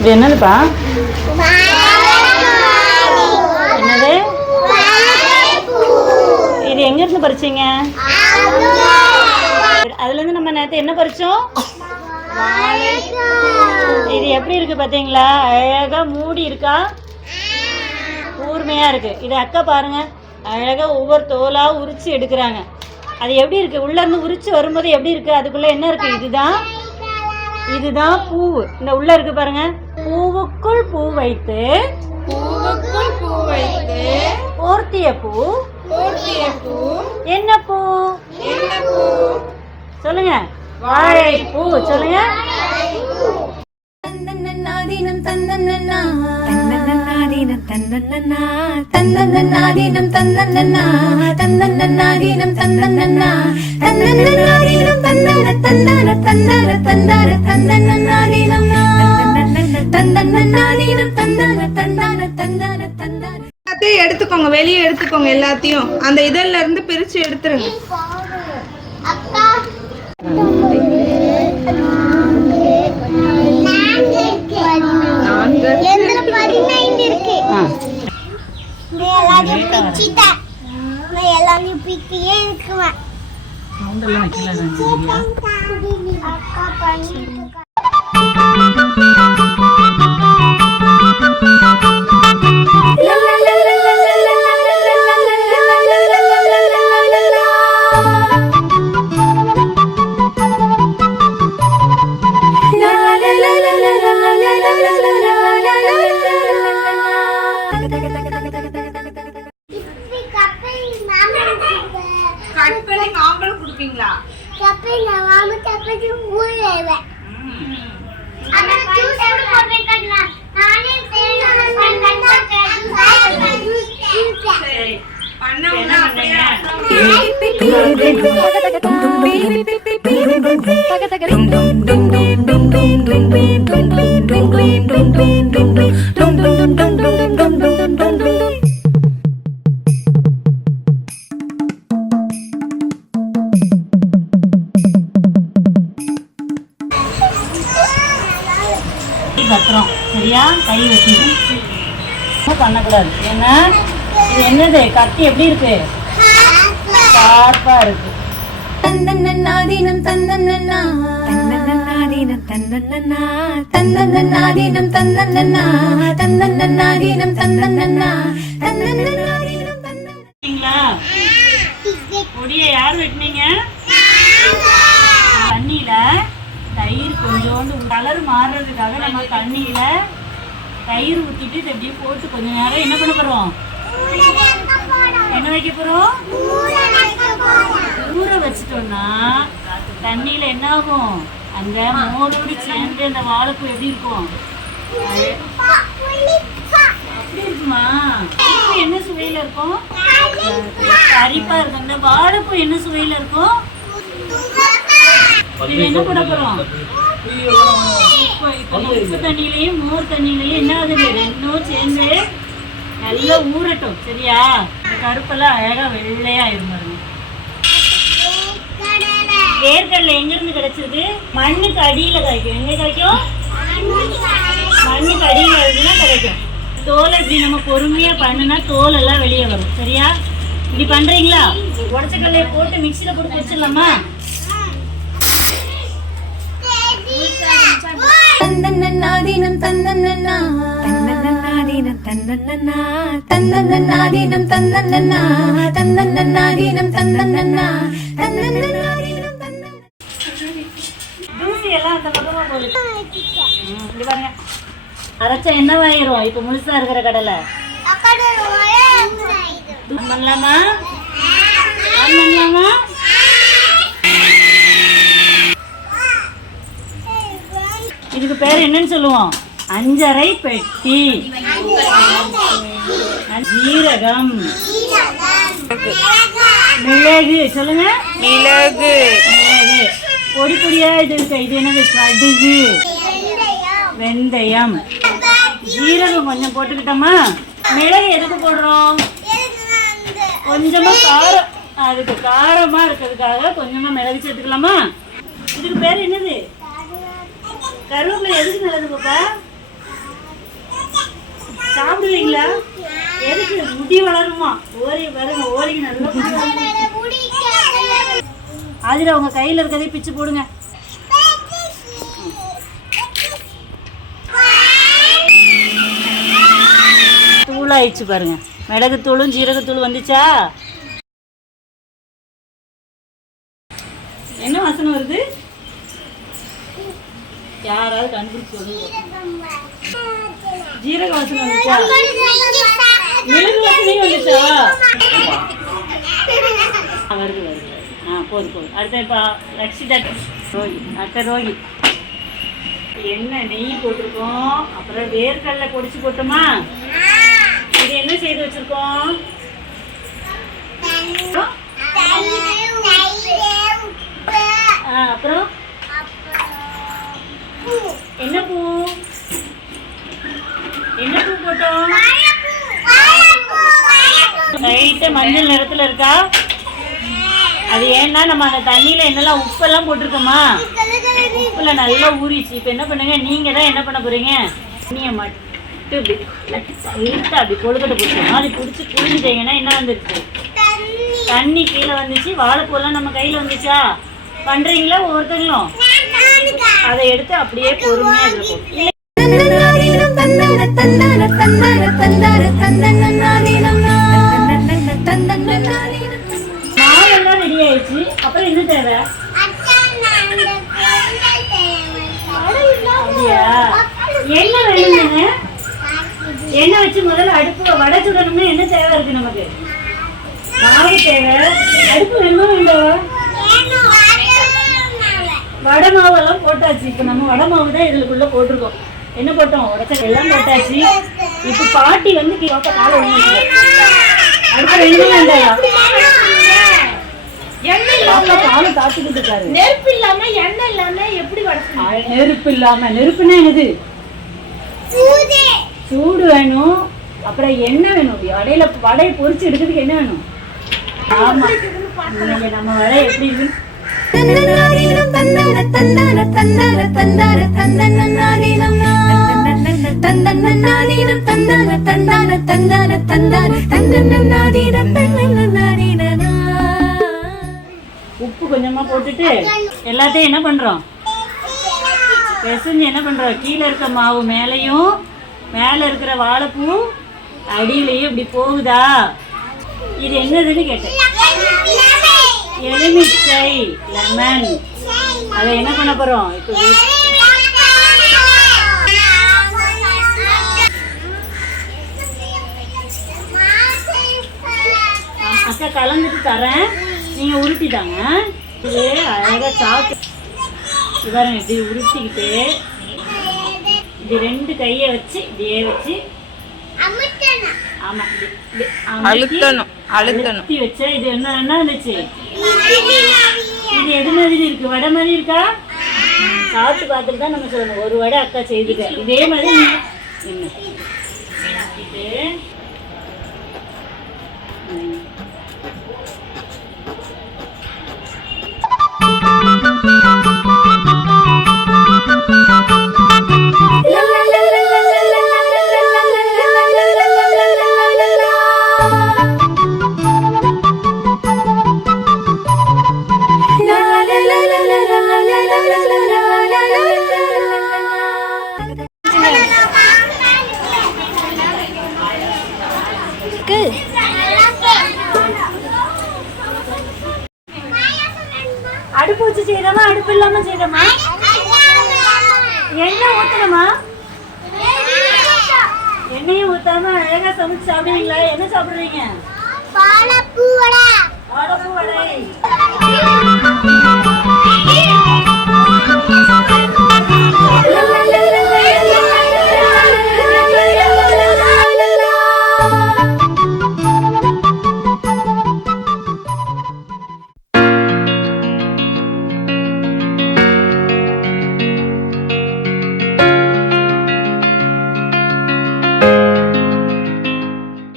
இது என்னதுப்பா? என்னது? இது எங்க இருந்து பறிச்சீங்க? அதுல இருந்து நம்ம நேத்து என்ன பறிச்சோம்? இது எப்படி இருக்கு பாத்தீங்களா அழகா மூடி இருக்கா? கூர்மையா இருக்கு. இது அக்கா பாருங்க. அழகா ஒவ்வொரு தோலா உரிச்சு எடுக்கிறாங்க. அது எப்படி இருக்கு? உள்ள இருந்து உரிச்சு வரும்போது எப்படி இருக்கு? அதுக்குள்ள என்ன இருக்கு? இதுதான் இதுதான் பூவு. இந்த உள்ள இருக்கு பாருங்க. பூவுக்குள் பூ வைத்து பூவுக்குள் பூ வைத்து போர்த்திய பூ. போர்த்திய பூ. என்ன பூ? என்ன பூ? சொல்லுங்க. வாழைப்பூ. சொல்லுங்க. தன்னன்னாதீனம் தன்னன்னா தன்னன்னாதீனம் தன்னன்னா தன்னன்னாதீனம் தன்னன்னா தன்னன்னாதீனம் தன்னன்னா தன்னன்னாதீனம் தன்னன தன்னன தன்னன தன்னன தன்னன்னாதீனம் எல்லாத்தையும் எடுத்துக்கோங்க வெளியே எடுத்துக்கோங்க எல்லாத்தையும். அந்த இதழ்ல இருந்து பிரிச்சு எடுத்துருங்க. மாம்பழம் கொடுப்பீங்களா கப்பை நான் மாமா கப்பைக்கு ஊழவேன் அப்புறம் ஜூஸ் போட்டு கட்டலாம் நானே சரி பண்ண அப்படியே பத்திரம் சரியா? கை வச்சு. பண்ணக்கூடாது. ஏன்னா இது என்னது? கத்தி எப்படி இருக்கு? ஷார்ப்பா இருக்கு. தன்னன்னாதீனம் தன்னன்னா தன்னன்னாதீனம் தன்னன்னா தன்னன்னாதீனம் தன்னன்னா தன்னன்னாதீனம் தன்னன்னா தன்னன்னாதீனம் தன்னன்னா சரிங்களா கொடியை யார் வெட்டினீங்க தண்ணியில தயிர் கொஞ்சோண்டு கலர் மாறுறதுக்காக நம்ம தண்ணியில தயிர் ஊத்திட்டு இதை அப்படியே போட்டு கொஞ்ச நேரம் என்ன பண்ண போறோம்? என்ன வைக்க போறோம்? ஊற வச்சிட்டோம்னா தண்ணியில என்ன ஆகும் அந்த மோரோடு சேர்ந்து அந்த வாழைப்பூ எப்படி இருக்கும்? அப்படி இருக்குமா? என்ன சுவையில இருக்கும்? கரிப்பா இருக்கும். இந்த வாழைப்பூ என்ன சுவையில இருக்கும்? என்ன பண்ண போறோம்? உப்பு இப்ப இந்த தண்ணியிலையும் மோர் தண்ணியிலையும் என்ன ஆகுது? ரெண்டும் சேர்ந்து நல்லா ஊறட்டும் சரியா? இந்த கருப்பெல்லாம் அழகா வெள்ளையா பாருங்க. வேர்க்கடலை எங்க இருந்து கிடைச்சது? மண்ணுக்கு அடியில் கிடைக்கும். எங்க கிடைக்கும்? மண்ணுக்கு அடியில் இருக்குன்னா கிடைக்கும். தோலை இப்படி நம்ம பொறுமையா பண்ணுனா தோல் எல்லாம் வெளியே வரும் சரியா? இப்படி பண்றீங்களா? உடச்சக்கல்லைய போட்டு மிக்சியில போட்டு வச்சிடலாமா தன்னன்னாதீனம் தன்னன்னா தன்னன்னாதீனம் தன்னன்னா தன்னன்னாதீனம் தன்னன்னா தன்னன்னாதீனம் தன்னன்னா தூசி எல்லாம் அந்த பக்கமா போகுது ம், பாருங்க. அரைச்சா என்னவாயிரும் இப்ப முழுசா இருக்கிற கடலை. பண்ணலாமா? பண்ணலாமா? இதுக்கு பேர் என்னன்னு சொல்லுவோம். அஞ்சரை பெட்டி. ஜீரகம். மிளகு. சொல்லுங்க. மிளகு. மிளகு. பொடி பொடியா இது இது என்னது கடுகு வெந்தயம். ஜீரகம் கொஞ்சம் போட்டுக்கிட்டோமா? மிளகு எதுக்கு போடுறோம்? கொஞ்சமா காரம். அதுக்கு காரமா இருக்கிறதுக்காக கொஞ்சமா மிளகு சேர்த்துக்கலாமா? இதுக்கு பேர் என்னது? கருவேப்பிலை. எதுக்கு நல்லது பாப்பா? சாப்பிடுவீங்களா எதுக்கு? முடி வளருமா? ஓரி வருங்க ஓரிங்க நல்லா முடி வளரும். ஆதிரா உங்க கையில இருக்கதே பிச்சு போடுங்க. தூளாயிடுச்சு பாருங்க. மிளகுத்தூளும் ஜீரகத்தூள் வந்துச்சா? என்ன வாசனை வருது? யாராவது கண்டுபிடிச்சு சொல்லுங்க. ஜீரக வாசனை வந்துச்சா மிளகு வாசனையும் வந்துச்சா வருது வருது. ஆ போதும் போதும் அடுத்த இப்போ ரக்ஷிதா ரோகி அடுத்த ரோகி என்ன நெய் போட்டிருக்கோம் அப்புறம் வேர்க்கடலை பொடிச்சு போட்டோமா இது என்ன செய்து வச்சிருக்கோம் அப்புறம் என்ன பூ என்ன பூ போட்டோம்? லைட்டு மஞ்சள் நிறத்துல இருக்கா? அது ஏன்னா நம்ம அந்த தண்ணியில என்னெல்லாம் உப்பெல்லாம் போட்டிருக்கோமா? உப்புல நல்லா ஊறிச்சு இப்போ என்ன பண்ணுங்க? நீங்க தான் என்ன பண்ண போறீங்க? தண்ணியை மட்டும் இப்படி லைட்டாக அப்படி கொழுக்கட்டை பிடிச்சோம் அது பிடிச்சி புரிஞ்சுட்டீங்கன்னா என்ன வந்துருச்சு? தண்ணி. கீழே வந்துச்சு. வாழைப்பூலாம் நம்ம கையில வந்துச்சா? பண்றீங்களா ஒவ்வொருத்தங்களும்? அதை எடுத்து அப்படியே பொறுமையா இதுல தன்னன்னாதீனம் தன்னன தன்னன தன்னன தந்தன தன்னன்னாதீனம் தன்னன்னாதீனம் மாவெல்லாம் ரெடி ஆயிடுச்சு. அப்புறம் என்ன தேவை? எண்ணெய் வேணுங்க எண்ணெய் வச்சு முதல்ல அடுப்பு வடை சுடணும்னா என்ன தேவை இருக்கு நமக்கு? மாவு தேவை. அடுப்பு வேணுமா வேண்டாம் வடை மாவெல்லாம் போட்டாச்சு. இப்போ நம்ம வடை மாவு தான் இதுக்குள்ள போட்டிருக்கோம். என்ன போட்டோம்? உடச்ச எல்லாம் போட்டாச்சு. இப்போ பாட்டி வந்து கேட்ட காலை ஒண்ணு அடுத்து வேணுமா வேண்டாம் பாப்பா காலை காத்துக்கிட்டு இருக்காரு. நெருப்பு இல்லாம எண்ணெய் இல்லாம எப்படி வடை ஆ, நெருப்பு இல்லாம நெருப்புனா என்னது? சூடு. வேணும். அப்புறம் எண்ணெய் வேணும். வடையில வடையை பொரிச்சு எடுக்கிறதுக்கு என்ன வேணும்? ஆமா. நம்ம வடை எப்படி இருக்கு உப்பு கொஞ்சமா போட்டுட்டு எல்லாத்தையும் என்ன பண்றோம்? பெசஞ்சு என்ன பண்றோம்? கீழே இருக்க மாவு மேலையும் மேலே இருக்கிற வாழைப்பூ அடியிலையும் இப்படி போகுதா? இது என்னதுன்னு கேட்டேன். எலுமிச்சை லெமன். அதை என்ன பண்ண போறோம்? இப்போ அக்கா கலந்துட்டு தரேன். நீங்க உருட்டிட்டாங்க இது அழகா சாப்பிட்டு பாருங்க இப்படி உருட்டிக்கிட்டு இது ரெண்டு கையை வச்சு இப்படியே வச்சு ஆமா அழுத்தணும் அழுத்தணும். அழுத்தி வச்சா இது என்ன என்ன இருந்துச்சு இது எது மாதிரி இருக்கு? வடை மாதிரி இருக்கா? சாப்பிட்டு பார்த்துட்டு தான் நம்ம சொல்லணும். ஒரு வடை அக்கா செய்துக்க. இதே மாதிரி என்ன? இது என்னதுமா எண்ணெயும் ஊத்தாம அழகா சமைச்சு சாப்பிடுவீங்களா? என்ன சாப்பிடுறீங்க? வாழைப்பூ வடை. வாழைப்பூ வடை.